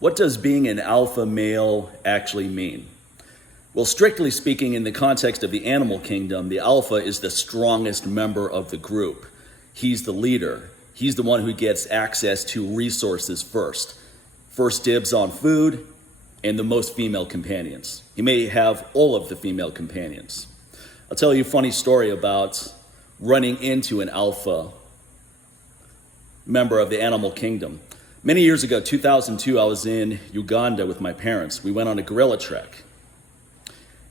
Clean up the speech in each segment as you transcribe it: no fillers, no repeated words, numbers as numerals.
What does being an alpha male actually mean? Well, strictly speaking, in the context of the animal kingdom, the alpha is the strongest member of the group. He's the leader. He's the one who gets access to resources first. First dibs on food and the most female companions. He may have all of the female companions. I'll tell you a funny story about running into an alpha member of the animal kingdom. Many years ago, 2002, I was in Uganda with my parents. We went on a gorilla trek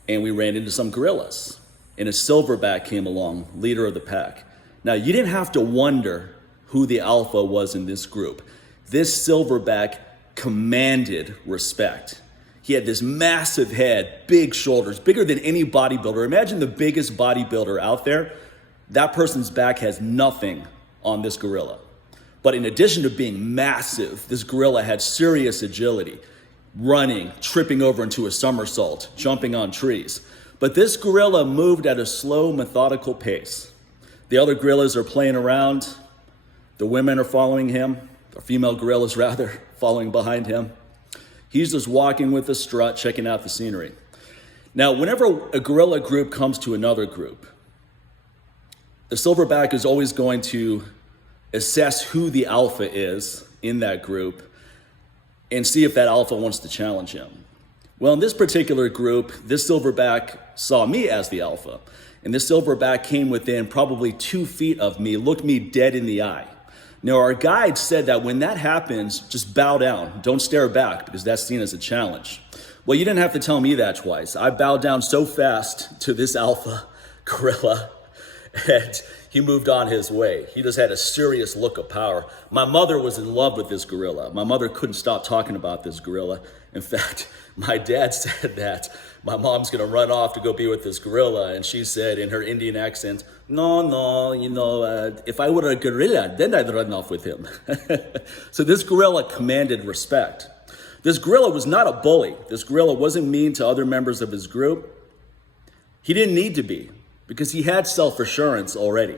and we ran into some gorillas. And a silverback came along, leader of the pack. Now, you didn't have to wonder who the alpha was in this group. This silverback commanded respect. He had this massive head, big shoulders, bigger than any bodybuilder. Imagine the biggest bodybuilder out there. That person's back has nothing on this gorilla. But in addition to being massive, this gorilla had serious agility, running, tripping over into a somersault, jumping on trees. But this gorilla moved at a slow, methodical pace. The other gorillas are playing around. The women are following him, or female gorillas rather, following behind him. He's just walking with a strut, checking out the scenery. Now, whenever a gorilla group comes to another group, the silverback is always going to assess who the alpha is in that group and see if that alpha wants to challenge him. Well, in this particular group, this silverback saw me as the alpha, and this silverback came within probably 2 feet of me, looked me dead in the eye. Now, our guide said that when that happens, just bow down, don't stare back, because that's seen as a challenge. Well, you didn't have to tell me that twice. I bowed down so fast to this alpha gorilla, and he moved on his way. He just had a serious look of power. My mother was in love with this gorilla. My mother couldn't stop talking about this gorilla. In fact, my dad said that my mom's gonna run off to go be with this gorilla, and she said in her Indian accent, no, if I were a gorilla, then I'd run off with him. So this gorilla commanded respect. This gorilla was not a bully. This gorilla wasn't mean to other members of his group. He didn't need to be, because he had self-assurance already.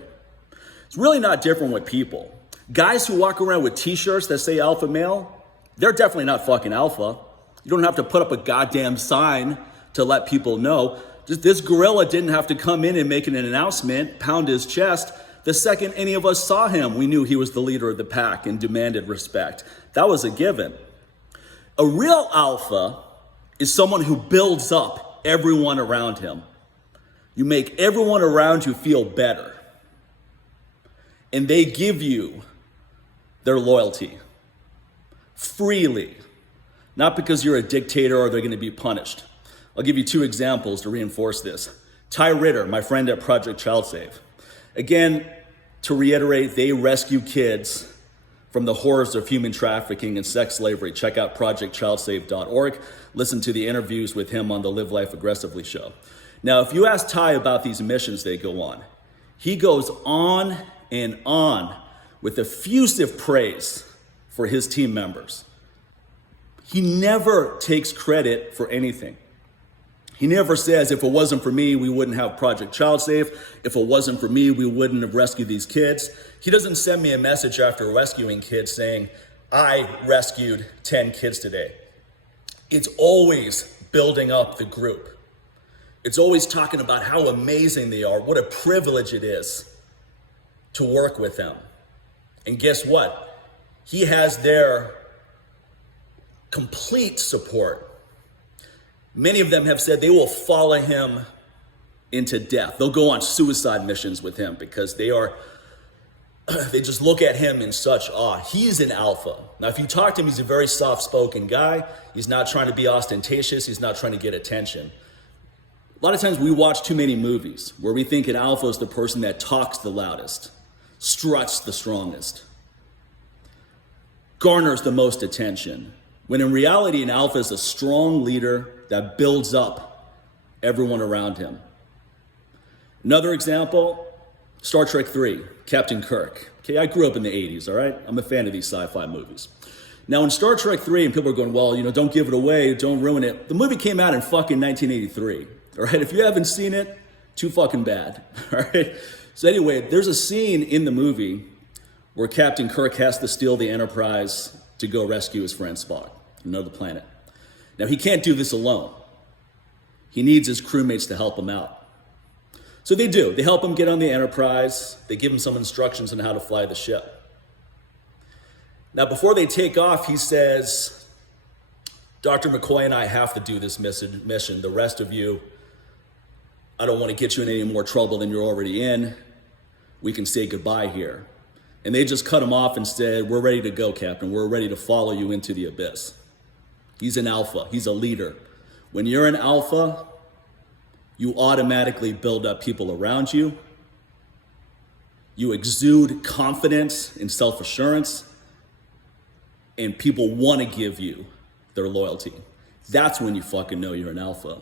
It's really not different with people. Guys who walk around with t-shirts that say alpha male, they're definitely not fucking alpha. You don't have to put up a goddamn sign to let people know. Just this gorilla didn't have to come in and make an announcement, pound his chest. The second any of us saw him, we knew he was the leader of the pack and demanded respect. That was a given. A real alpha is someone who builds up everyone around him. You make everyone around you feel better. And they give you their loyalty freely, not because you're a dictator or they're going to be punished. I'll give you 2 examples to reinforce this. Tyritter, my friend at Project Child Save. Again, to reiterate, they rescue kids from the horrors of human trafficking and sex slavery. Check out projectchildsave.org. Listen to the interviews with him on the Live Life Aggressively show. Now, if you ask Ty about these missions they go on, he goes on and on with effusive praise for his team members. He never takes credit for anything. He never says, if it wasn't for me, we wouldn't have Project Child Save. If it wasn't for me, we wouldn't have rescued these kids. He doesn't send me a message after rescuing kids saying, I rescued 10 kids today. It's always building up the group. It's always talking about how amazing they are, what a privilege it is to work with them. And guess what? He has their complete support. Many of them have said they will follow him into death. They'll go on suicide missions with him because they just look at him in such awe. He's an alpha. Now, if you talk to him, he's a very soft-spoken guy. He's not trying to be ostentatious. He's not trying to get attention. A lot of times we watch too many movies where we think an alpha is the person that talks the loudest, struts the strongest, garners the most attention, when in reality an alpha is a strong leader that builds up everyone around him. Another example, Star Trek 3, Captain Kirk. Okay, I grew up in the 80s, all right? I'm a fan of these sci-fi movies. Now in Star Trek 3, and people are going, well, don't give it away, don't ruin it. The movie came out in fucking 1983, all right? If you haven't seen it, too fucking bad, all right? So anyway, there's a scene in the movie where Captain Kirk has to steal the Enterprise to go rescue his friend Spock. another planet. Now, he can't do this alone. He needs his crewmates to help him out. So they do. They help him get on the Enterprise. They give him some instructions on how to fly the ship. Now, before they take off, he says, Dr. McCoy and I have to do this mission. The rest of you, I don't want to get you in any more trouble than you're already in. We can say goodbye here. And they just cut him off and said, we're ready to go, Captain. We're ready to follow you into the abyss. He's an alpha. He's a leader. When you're an alpha, you automatically build up people around you. You exude confidence and self-assurance, and people want to give you their loyalty. That's when you fucking know you're an alpha.